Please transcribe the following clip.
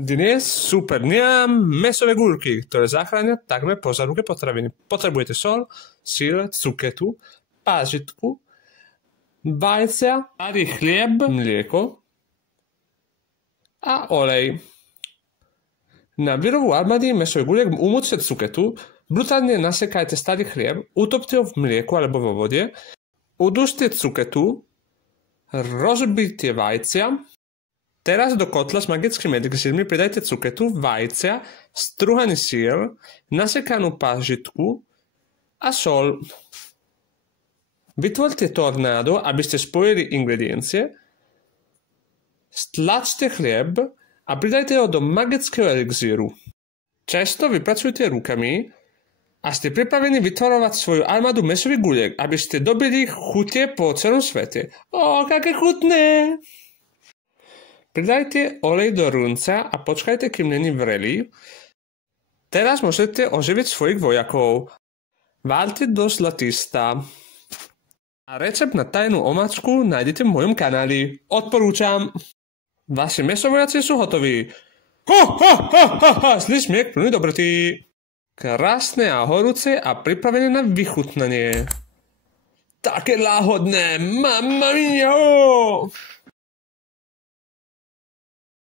Dnes super dňa mesové guľky, ktoré zachránia takmer po záruke potraviny. Potrebujete sol, sír, cuketu, pážitku, vajcia, starý chlieb, mlieko a olej. Na výrobu armády mesových guliek umúčte cuketu, brutálne nasekajte starý chlieb, utopte ho v mlieku alebo vo vode, udušte cuketu, rozbite vajcia. Teraz do kotla s magickými elixírmi pridajte cuketu, vajcia, strúhaný sír, nasekanú pážitku a sol. Vytvorte tornádo, aby ste spojili ingrediencie, stlačte chlieb a pridajte ho do magického elixíru. Často vypracujte rukami a ste pripravení vytvorovať svoju armádu mesových guliek, aby ste dobili chute po celom svete. Aké chutné! Pridajte olej do hrnca a počkajte, kým není vrelý. Teraz môžete oživiť svojich vojakov. Valte do zlatista. A recept na tajnú omáčku nájdete v mojom kanáli. Odporúčam. Vaši mesovojaci sú hotoví. Zlý smiech plný dobrty. Krásne a horúce a pripravené na vychutnanie. Také láhodné, mamma mia!